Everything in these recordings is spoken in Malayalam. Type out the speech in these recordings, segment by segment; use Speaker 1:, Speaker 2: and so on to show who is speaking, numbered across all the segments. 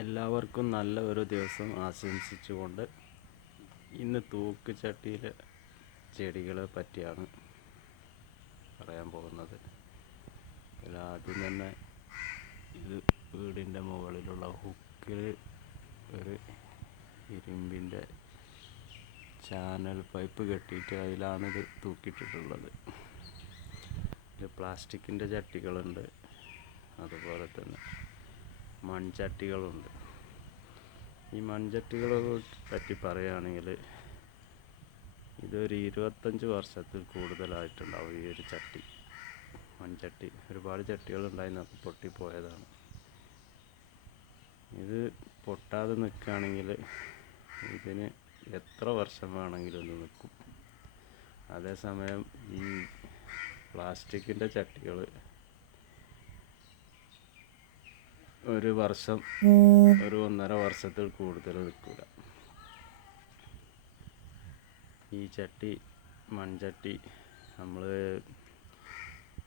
Speaker 1: എല്ലാവർക്കും നല്ല ഒരു ദിവസം ആശംസിച്ചുകൊണ്ട് ഇന്ന് തൂക്ക് ചട്ടിയിലെ ചെടികളെ പറ്റിയാണ് പറയാൻ പോകുന്നത്. ആദ്യം തന്നെ ഇത് വീടിന്റെ മുകളിലുള്ള ഹുക്കിൽ ഒരു ഇരുമ്പിന്റെ ചാനൽ പൈപ്പ് കെട്ടിയിട്ട് അതിലാണ് ഇത് പ്ലാസ്റ്റിക്കിന്റെ ചട്ടികളുണ്ട്. അതുപോലെ തന്നെ മൺചട്ടികളുണ്ട്. ഈ മൺചട്ടികളെ പറ്റി പറയുകയാണെങ്കിൽ ഇതൊരു ഇരുപത്തഞ്ച് വർഷത്തിൽ കൂടുതലായിട്ടുണ്ടാവും ഈ ഒരു ചട്ടി. മൺചട്ടി. ഒരുപാട് ചട്ടികളുണ്ടായിരുന്നു. അപ്പോൾ പൊട്ടിപ്പോയതാണ്. ഇത് പൊട്ടാതെ നിൽക്കുകയാണെങ്കിൽ ഇതിന് എത്ര വർഷം വേണമെങ്കിലും ഇത് നിൽക്കും. അതേസമയം ഈ പ്ലാസ്റ്റിക്കിന്റെ ചട്ടികൾ ഒരു വർഷം ഒരു ഒന്നര വർഷത്തിൽ കൂടുതൽ നിൽക്കില്ല ഈ ചട്ടി മൺചട്ടി നമ്മൾ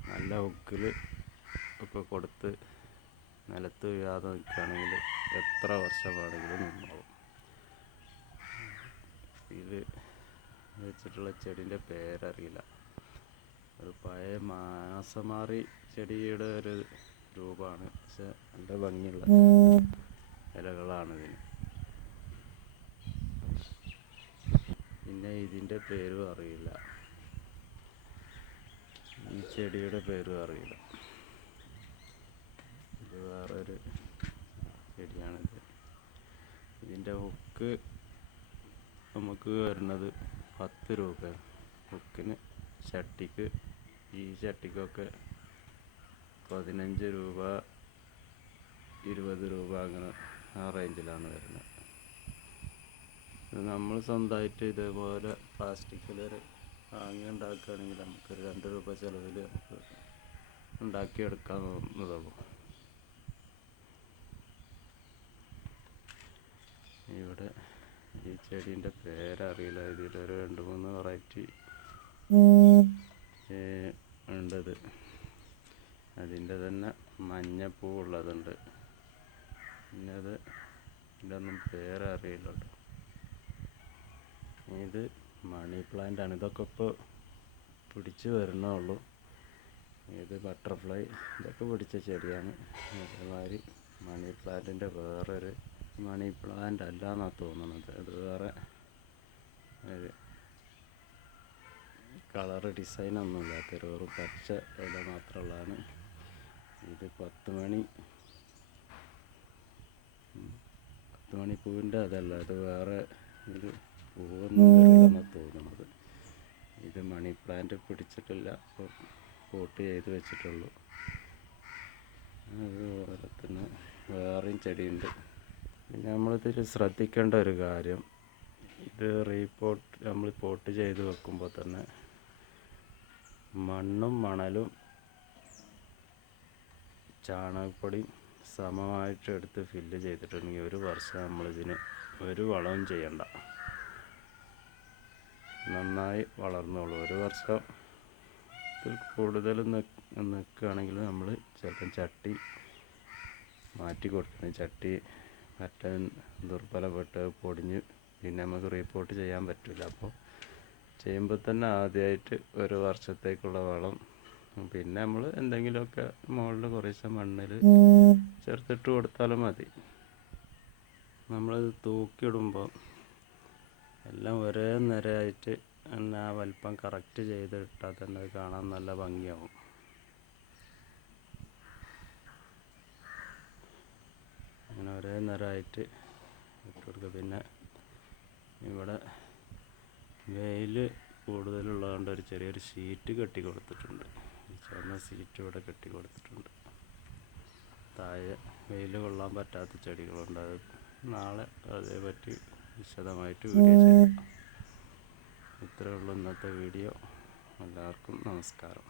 Speaker 1: നല്ല ഉക്കിൽ ഒക്കെ കൊടുത്ത് നിലത്ത് വീഴാതെ നിൽക്കുകയാണെങ്കിൽ എത്ര വർഷം വേണമെങ്കിലും ഇത് വെച്ചിട്ടുള്ള ചെടീന്റെ പേരറിയില്ല. ഒരു പഴയ മാസമാറി ചെടിയുടെ ഒരു രൂപമാണ്. പക്ഷെ നല്ല ഭംഗിയുള്ള ഇലകളാണ് ഇതിന് പിന്നെ ഇതിന്റെ പേരും അറിയില്ല. ഈ ചെടിയുടെ പേരും അറിയില്ല. ഇത് വേറൊരു ചെടിയാണിത്. ഇതിന്റെ ഹുക്ക് നമുക്ക് വരുന്നത് പത്ത് രൂപ ഹുക്കിന് ചട്ടിക്ക് ഈ ചട്ടിക്കൊക്കെ പതിനഞ്ച് രൂപ ഇരുപത് രൂപ അങ്ങനെ ആ റേഞ്ചിലാണ് വരുന്നത്. നമ്മൾ സ്വന്തമായിട്ട് ഇതേപോലെ പ്ലാസ്റ്റിക്കിലൊരു വാങ്ങി ഉണ്ടാക്കുകയാണെങ്കിൽ നമുക്കൊരു രണ്ട് രൂപ ചിലവിൽ നമുക്ക് ഉണ്ടാക്കിയെടുക്കാവുന്നതാകും ഇവിടെ ഈ ചെടീന്റെ പേരറിയില്ല. ഇതിലൊരു രണ്ട് മൂന്ന് വെറൈറ്റി അതിന്റെ തന്നെ മഞ്ഞപ്പൂ ഉള്ളതുണ്ട് പിന്നെ അത് ഇതിന്റെ ഒന്നും പേരറിയില്ല ഇത് മണി പ്ലാന്റ് ആണ്. ഇതൊക്കെ ഇപ്പോൾ പിടിച്ച് വരണേ ഉള്ളൂ. ഇത് ബട്ടർഫ്ലൈ ഇതൊക്കെ പിടിച്ച ചെടിയാണ്. അതേമാതിരി മണി പ്ലാന്റിന്റെ വേറൊരു മണി പ്ലാന്റ് അല്ല എന്നാണ് തോന്നുന്നത് അത് വേറെ ഒരു കളറ് ഡിസൈനൊന്നുമില്ലാത്തൊരു വെറും പച്ച ഇല മാത്രമുള്ളതാണ്. ഇത് പത്ത് മണി. പത്ത് മണി പൂവിന്റെ അതല്ല ഇത് വേറെ ഒരു പൂവൊന്നും തോന്നുന്നത്. ഇത് മണി പ്ലാന്റ് പിടിച്ചിട്ടില്ല അപ്പോൾ പോട്ട് ചെയ്ത് വെച്ചിട്ടുള്ളൂ. അതുപോലെ തന്നെ വേറെയും ചെടിയുണ്ട്. പിന്നെ നമ്മളിതിൽ ശ്രദ്ധിക്കേണ്ട ഒരു കാര്യം ഇത് റീപോട്ട് നമ്മൾ പോട്ട് ചെയ്ത് വെക്കുമ്പോൾ തന്നെ മണ്ണും മണലും ചാണകപ്പൊടിയും സമമായിട്ട് എടുത്ത് ഫില്ല് ചെയ്തിട്ടുണ്ടെങ്കിൽ ഒരു വർഷം നമ്മളിതിന് ഒരു വളവും ചെയ്യണ്ട. നന്നായി വളർന്നോളൂ. ഒരു വർഷം കൂടുതൽ നിൽക്കുകയാണെങ്കിൽ നമ്മൾ ചിലപ്പം ചട്ടി മാറ്റി കൊടുക്കണം. ചട്ടി മറ്റേ ദുർബലപ്പെട്ട് പൊടിഞ്ഞ് പിന്നെ നമുക്ക് റിപ്പോർട്ട് ചെയ്യാൻ പറ്റില്ല അപ്പോൾ ചെയ്യുമ്പോൾ തന്നെ ആദ്യമായിട്ട് ഒരു വർഷത്തേക്കുള്ള വളം പിന്നെ നമ്മൾ എന്തെങ്കിലുമൊക്കെ മുകളിൽ കുറേശ്ശെ മണ്ണിൽ ചേർത്തിട്ട് കൊടുത്താലും മതി. നമ്മളത് തൂക്കിയിടുമ്പോൾ എല്ലാം ഒരേ നിരയായിട്ട് തന്നെ ആ വലിപ്പം കറക്റ്റ് ചെയ്തിട്ടാൽ തന്നെ അത് കാണാൻ നല്ല ഭംഗിയാവും. അങ്ങനെ ഒരേ നിരമായിട്ട് ഇട്ട് കൊടുക്കുക. പിന്നെ ഇവിടെ വെയിൽ കൂടുതലുള്ളതുകൊണ്ട് ഒരു ചെറിയൊരു ഷീറ്റ് കെട്ടി കൊടുത്തിട്ടുണ്ട്. ചുവന്ന സീറ്റ് ഇവിടെ കെട്ടി കൊടുത്തിട്ടുണ്ട് താഴെ വെയിൽ കൊള്ളാൻ പറ്റാത്ത ചെടികളുണ്ട്. അത് നാളെ അതേപറ്റി വിശദമായിട്ട് വീഡിയോ ചെയ്യാം. ഇത്രയേ ഉള്ളൂ ഇന്നത്തെ വീഡിയോ എല്ലാവർക്കും നമസ്കാരം.